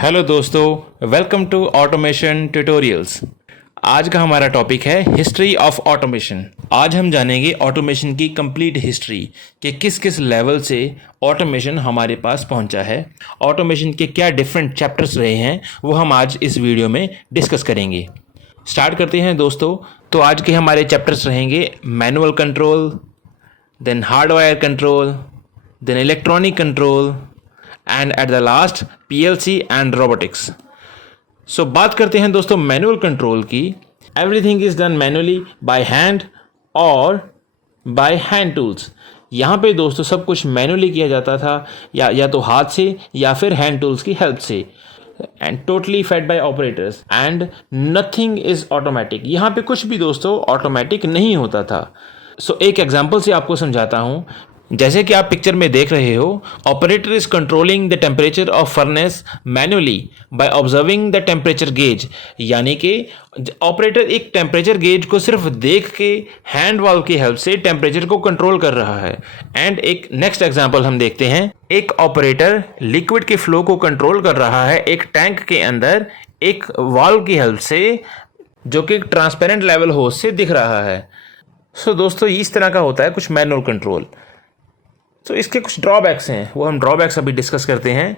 Hello दोस्तों, welcome to automation tutorials. आज का हमारा टॉपिक है हिस्ट्री ऑफ ऑटोमेशन। आज हम जानेंगे ऑटोमेशन की कंप्लीट हिस्ट्री कि किस किस लेवल से ऑटोमेशन हमारे पास पहुंचा है, ऑटोमेशन के क्या डिफरेंट चैप्टर्स रहे हैं वो हम आज इस वीडियो में डिस्कस करेंगे। स्टार्ट करते हैं दोस्तों। तो आज के हमारे चैप्टर्स रहेंगे manual control, then hardware control, then electronic control and at the last PLC and robotics. So बात करते हैं दोस्तों मैनुअल कंट्रोल की। Everything is done manually by hand और बाय हैंड टूल्स। यहाँ पे दोस्तों सब कुछ मैनुअली किया जाता था या तो हाथ से या फिर हैंड टूल्स की हेल्प से, and totally fed by operators and nothing is automatic. यहाँ पे कुछ भी दोस्तों ऑटोमेटिक नहीं होता था। सो एक एग्जांपल से आपको समझाता हूँ। जैसे कि आप पिक्चर में देख रहे हो, operator is controlling the temperature of furnace manually by observing the temperature gauge. यानी कि ऑपरेटर एक टेम्परेचर गेज को सिर्फ देख के हैंड वाल्व की हेल्प से टेम्परेचर को कंट्रोल कर रहा है। एंड एक नेक्स्ट एग्जांपल हम देखते हैं। एक ऑपरेटर लिक्विड के फ्लो को कंट्रोल कर रहा है एक टैंक के अंदर एक वाल्व की हेल्प से, जो कि ट्रांसपेरेंट लेवल होस से दिख रहा है। सो दोस्तों इस तरह का होता है कुछ मैनुअल कंट्रोल। तो इसके कुछ ड्रॉबैक्स हैं, वो हम ड्रॉबैक्स अभी डिस्कस करते हैं।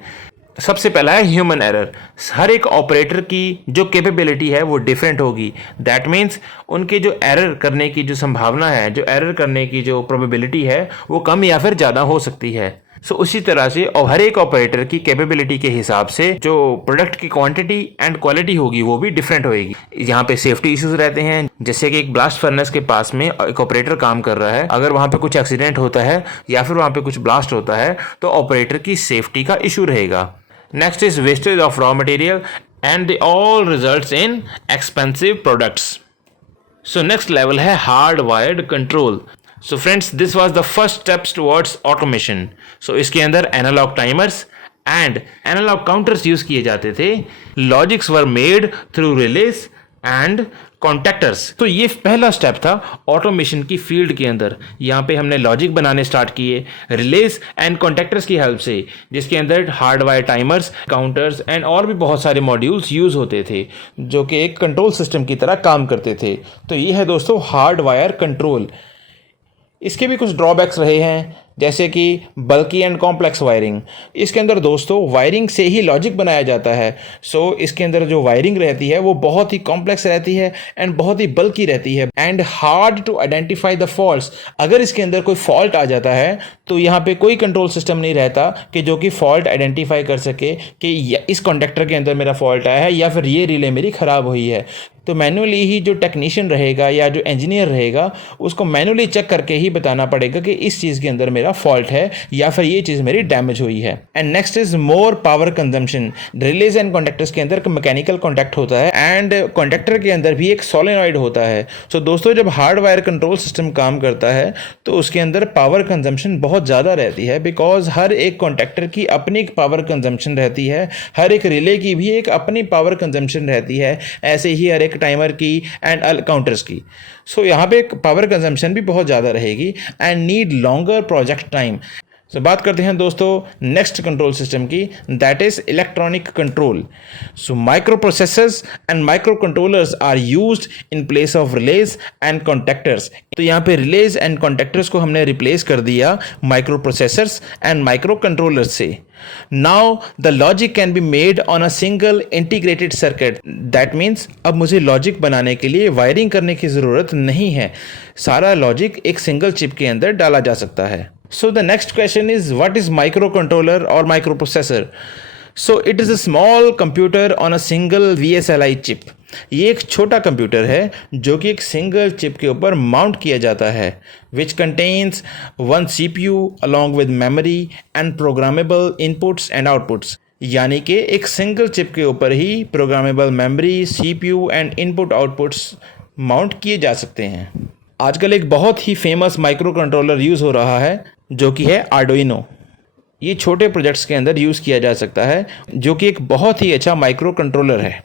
सबसे पहला है ह्यूमन एरर। हर एक ऑपरेटर की जो कैपेबिलिटी है वो डिफरेंट होगी। दैट मीन्स उनके जो एरर करने की जो संभावना है, जो एरर करने की जो प्रोबेबिलिटी है वो कम या फिर ज़्यादा हो सकती है। सो उसी तरह से और हर एक ऑपरेटर की कैपेबिलिटी के हिसाब से जो प्रोडक्ट की क्वांटिटी एंड क्वालिटी होगी वो भी डिफरेंट होगी। यहाँ पे सेफ्टी इश्यूज रहते हैं। जैसे कि एक ब्लास्ट फर्नेस के पास में एक ऑपरेटर काम कर रहा है, अगर वहाँ पे कुछ एक्सीडेंट होता है या फिर वहाँ पे कुछ ब्लास्ट होता है तो ऑपरेटर की सेफ्टी का इशू रहेगा। Next is wastage of raw material and they all results in expensive products. So next level है hard wired control. So friends, this was the first steps towards automation. So इसके अंदर analogue timers and analogue counters use किए जाते थे। Logics were made through relays and contactors. तो ये पहला step था ऑटोमेशन की फील्ड के अंदर। यहाँ पे हमने लॉजिक बनाने स्टार्ट किए रिलेस एंड कॉन्टैक्टर्स की हेल्प से, जिसके अंदर हार्डवायर टाइमर्स, काउंटर्स एंड और भी बहुत सारे मॉड्यूल्स यूज होते थे जो कि एक कंट्रोल सिस्टम की तरह काम करते थे। तो ये है दोस्तों हार्डवायर कंट्रोल। इसके भी कुछ ड्रॉबैक्स रहे हैं, जैसे कि बल्की एंड कॉम्प्लेक्स वायरिंग। इसके अंदर दोस्तों वायरिंग से ही लॉजिक बनाया जाता है। सो इसके अंदर जो वायरिंग रहती है वो बहुत ही कॉम्प्लेक्स रहती है एंड बहुत ही बल्की रहती है and hard to identify the faults. अगर इसके अंदर कोई फॉल्ट आ जाता है तो यहाँ पे कोई कंट्रोल सिस्टम नहीं रहता कि जो कि फॉल्ट आइडेंटिफाई कर सके कि इस कॉन्डक्टर के अंदर मेरा फॉल्ट आया है या फिर ये रिले मेरी ख़राब हुई है। तो मैनुअली ही जो टेक्नीशियन रहेगा या जो इंजीनियर रहेगा उसको मैनुअली चेक करके ही बताना पड़ेगा कि इस चीज़ के अंदर मेरा फॉल्ट है या फिर ये चीज़ मेरी डैमेज हुई है। And next is more power consumption. Release and contactors के अंदर मैकेनिकल कॉन्टैक्ट होता है एंड कॉन्टैक्टर के अंदर भी एक सोलेनॉइड होता है। सो दोस्तों जब हार्डवायर कंट्रोल सिस्टम काम करता है तो उसके अंदर पावर कंजम्पशन बहुत ज़्यादा रहती है, बिकॉज हर एक कॉन्टैक्टर की अपनी पावर कंजम्पशन रहती है, हर एक रिले की भी एक अपनी पावर कंजम्पशन रहती है, ऐसे ही हर एक टाइमर की एंड काउंटर्स की। सो यहाँ पे पावर कंजम्पशन भी बहुत ज़्यादा रहेगी and need longer project time. So बात करते हैं दोस्तों नेक्स्ट कंट्रोल सिस्टम की, that is electronic control. So micro processors and micro controllers are used in place of relays and contactors. तो यहाँ पे रिलेज एंड कॉन्टैक्टर्स को हमने रिप्लेस कर दिया micro processors and micro controllers से। Now the logic can be made on a single integrated circuit. That means अब मुझे लॉजिक बनाने के लिए वायरिंग करने की ज़रूरत नहीं है, सारा लॉजिक एक सिंगल चिप के अंदर डाला जा सकता है। So the next question is, what is microcontroller or microprocessor? So it is a small computer on a single VSLI chip. ये एक छोटा कंप्यूटर है जो कि एक सिंगल चिप के ऊपर माउंट किया जाता है, which contains one CPU along with memory and programmable inputs and outputs. यानी कि एक सिंगल चिप के ऊपर ही programmable memory, CPU and input outputs mount किए जा सकते हैं। आजकल एक बहुत ही फेमस माइक्रो कंट्रोलर यूज़ हो रहा है जो कि है आर्डुइनो। ये छोटे प्रोजेक्ट्स के अंदर यूज़ किया जा सकता है, जो कि एक बहुत ही अच्छा माइक्रो कंट्रोलर है।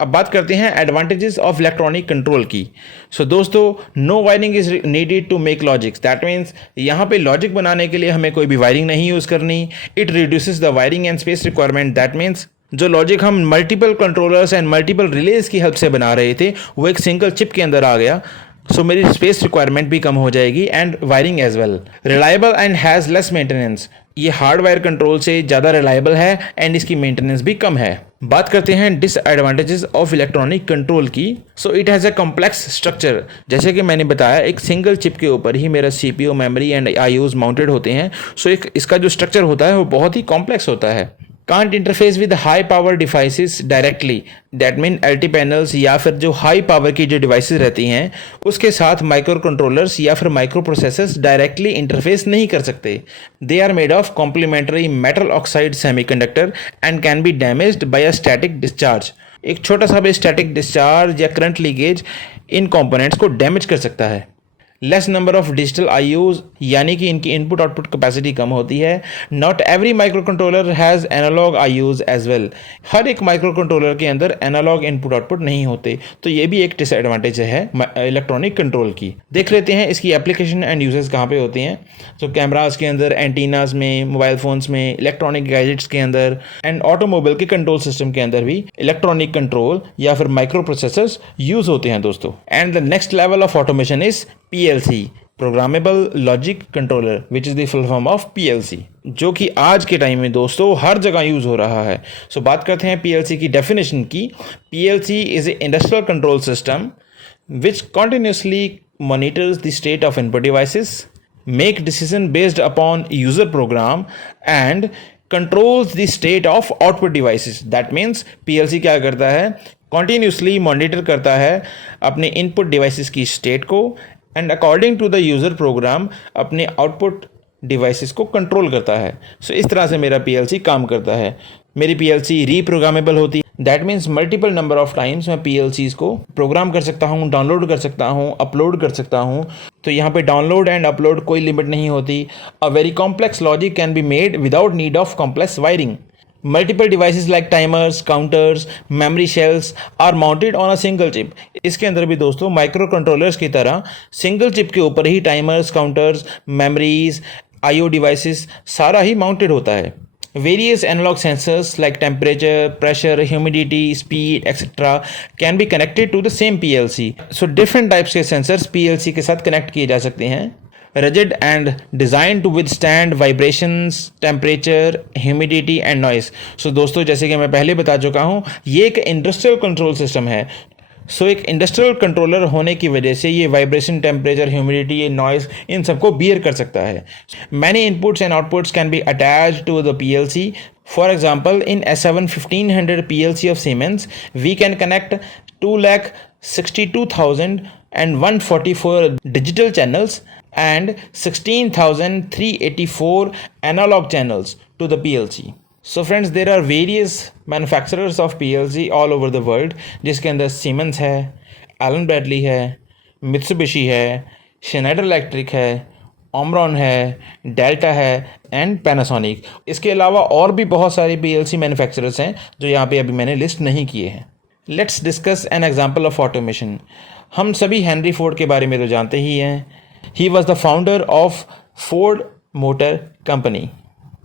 अब बात करते हैं एडवांटेजेस ऑफ इलेक्ट्रॉनिक कंट्रोल की। सो दोस्तों no wiring is needed to make logics. That means यहाँ पे लॉजिक बनाने के लिए हमें कोई भी वायरिंग नहीं यूज़ करनी। It reduces the wiring and space requirement. That means जो लॉजिक हम multiple controllers and multiple release की हेल्प से बना रहे थे वो एक सिंगल चिप के अंदर आ गया। सो मेरी स्पेस रिक्वायरमेंट भी कम हो जाएगी and wiring as well. Reliable and has less maintenance, ये हार्डवायर कंट्रोल से ज़्यादा रिलायबल है एंड इसकी मेंटेनेंस भी कम है। बात करते हैं डिसएडवांटेजेस ऑफ इलेक्ट्रॉनिक कंट्रोल की। So it has a complex structure. जैसे कि मैंने बताया एक सिंगल चिप के ऊपर ही मेरा CPU, memory and IOs mounted होते हैं। सो इसका जो स्ट्रक्चर होता है वो बहुत ही कॉम्प्लेक्स होता है। Can't interface with high power devices directly, that mean LT panels या फिर जो हाई पावर की जो डिवाइसेस रहती हैं उसके साथ माइक्रो कंट्रोलर्स या फिर माइक्रो प्रोसेसर्स डायरेक्टली इंटरफेस नहीं कर सकते। They are made of complementary metal oxide semiconductor and can be damaged by a static discharge. एक छोटा सा भी स्टैटिक डिस्चार्ज या करंट लीकेज इन कंपोनेंट्स को डैमेज कर सकता है। Less number of digital IOs, यानी कि इनकी इनपुट आउटपुट कैपेसिटी कम होती है। Not every micro controller has analogue IOs as well, हर एक माइक्रो कंट्रोलर के अंदर एनालॉग इनपुट आउटपुट नहीं होते, तो ये भी एक डिसएडवांटेज है इलेक्ट्रॉनिक कंट्रोल की। देख लेते हैं इसकी एप्लीकेशन एंड यूजेस कहाँ पे होती हैं। तो कैमराज के अंदर, एंटीनाज में, मोबाइल फोन्स में, इलेक्ट्रॉनिक गैजेट्स के अंदर एंड ऑटोमोबाइल के कंट्रोल सिस्टम के अंदर भी इलेक्ट्रॉनिक कंट्रोल या फिर माइक्रो प्रोसेसर्स यूज होते हैं दोस्तों। And the next level of automation is PLC, programmable logic controller, which is the full form of PLC, जो कि आज के टाइम में दोस्तों हर जगह यूज़ हो रहा है। सो बात करते हैं PLC की डेफिनेशन की। PLC is a industrial control system which continuously monitors the state of input devices, make decision based upon user program and controls the state of output devices. That means PLC क्या करता है, continuously monitor करता है अपने input devices की state को and according to the user program अपने output devices को कंट्रोल करता है। सो इस तरह से मेरा PLC काम करता है। मेरी PLC रीप्रोग्रामेबल होती है, that means multiple number of times मैं PLCs को प्रोग्राम कर सकता हूँ, डाउनलोड कर सकता हूँ, अपलोड कर सकता हूँ। तो यहाँ पे डाउनलोड एंड अपलोड कोई लिमिट नहीं होती। A very complex logic can be made without need of complex wiring. Multiple devices like timers, counters, memory shells are mounted on a single chip. इसके अंदर भी दोस्तों माइक्रो कंट्रोलर्स की तरह single chip के ऊपर ही timers, counters, memories, IO devices सारा ही माउंटेड होता है। Various analog sensors like temperature, pressure, humidity, speed, etc. can be connected to the same PLC. So different types के sensors PLC के साथ कनेक्ट किए जा सकते हैं। Rigid and designed to withstand vibrations, temperature, humidity and noise. So दोस्तों जैसे कि मैं पहले बता चुका हूँ ये एक इंडस्ट्रियल कंट्रोल सिस्टम है। सो एक इंडस्ट्रियल कंट्रोलर होने की वजह से ये वाइब्रेशन, टेम्परेचर, ह्यूमिडिटी, ये नॉइस इन सबको बियर कर सकता है। Many inputs and outputs can be attached to the PLC. For example in S7 1500 PLC ऑफ Siemens we can connect 2,62,144 digital channels and 16,384 analog channels to the PLC. So friends, there are various manufacturers of PLC all over the world, जिसके अंदर Siemens है, Allen Bradley है, Mitsubishi है, Schneider Electric है, Omron है, Delta है and Panasonic। इसके अलावा और भी बहुत सारे PLC मैन्युफैक्चरर्स हैं जो यहाँ पे अभी मैंने लिस्ट नहीं किए हैं। Let's discuss an example of automation. हम सभी हेनरी फोर्ड के बारे में तो जानते ही हैं। He was the founder of Ford motor company.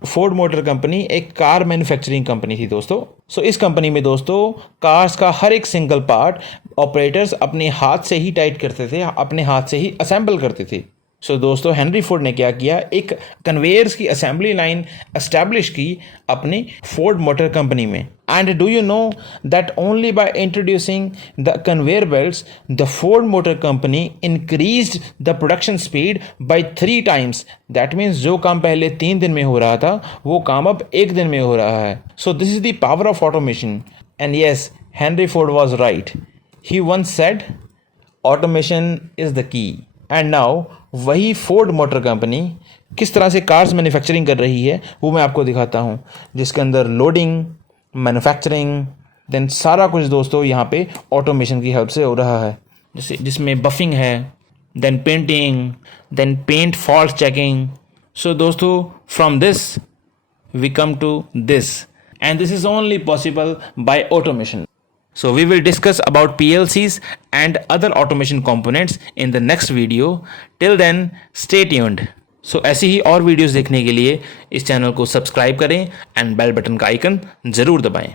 Ford motor company एक कार मैन्युफैक्चरिंग कंपनी थी दोस्तों। सो इस कंपनी में दोस्तों कार्स का हर एक सिंगल पार्ट ऑपरेटर्स अपने हाथ से ही टाइट करते थे, अपने हाथ से ही असेंबल करते थे। सो दोस्तों हेनरी फोर्ड ने क्या किया, एक कन्वेयर्स की असेंबली लाइन एस्टैब्लिश की अपनी फोर्ड मोटर कंपनी में। And do you know that only by introducing the conveyor belts the Ford motor company increased the production speed bye 3 times। That means जो काम पहले 3 दिन में हो रहा था वो काम अब 1 दिन में हो रहा है। So this is the power of automation. And yes, Henry Ford was right. He once said automation is the key. And now वही फोर्ड मोटर कंपनी किस तरह से कार्स मैन्युफैक्चरिंग कर रही है वो मैं आपको दिखाता हूँ, जिसके अंदर लोडिंग, मैन्युफैक्चरिंग, देन सारा कुछ दोस्तों यहाँ पे ऑटोमेशन की हेल्प से हो रहा है। जिसमें बफिंग है, then painting, then paint fault checking. So दोस्तों from this we come to this and this is only possible by automation. So we will discuss about PLCs and other automation components in the next video. Till then, stay tuned. So ऐसी ही और videos देखने के लिए इस channel को subscribe करें and bell button का icon ज़रूर दबाएं.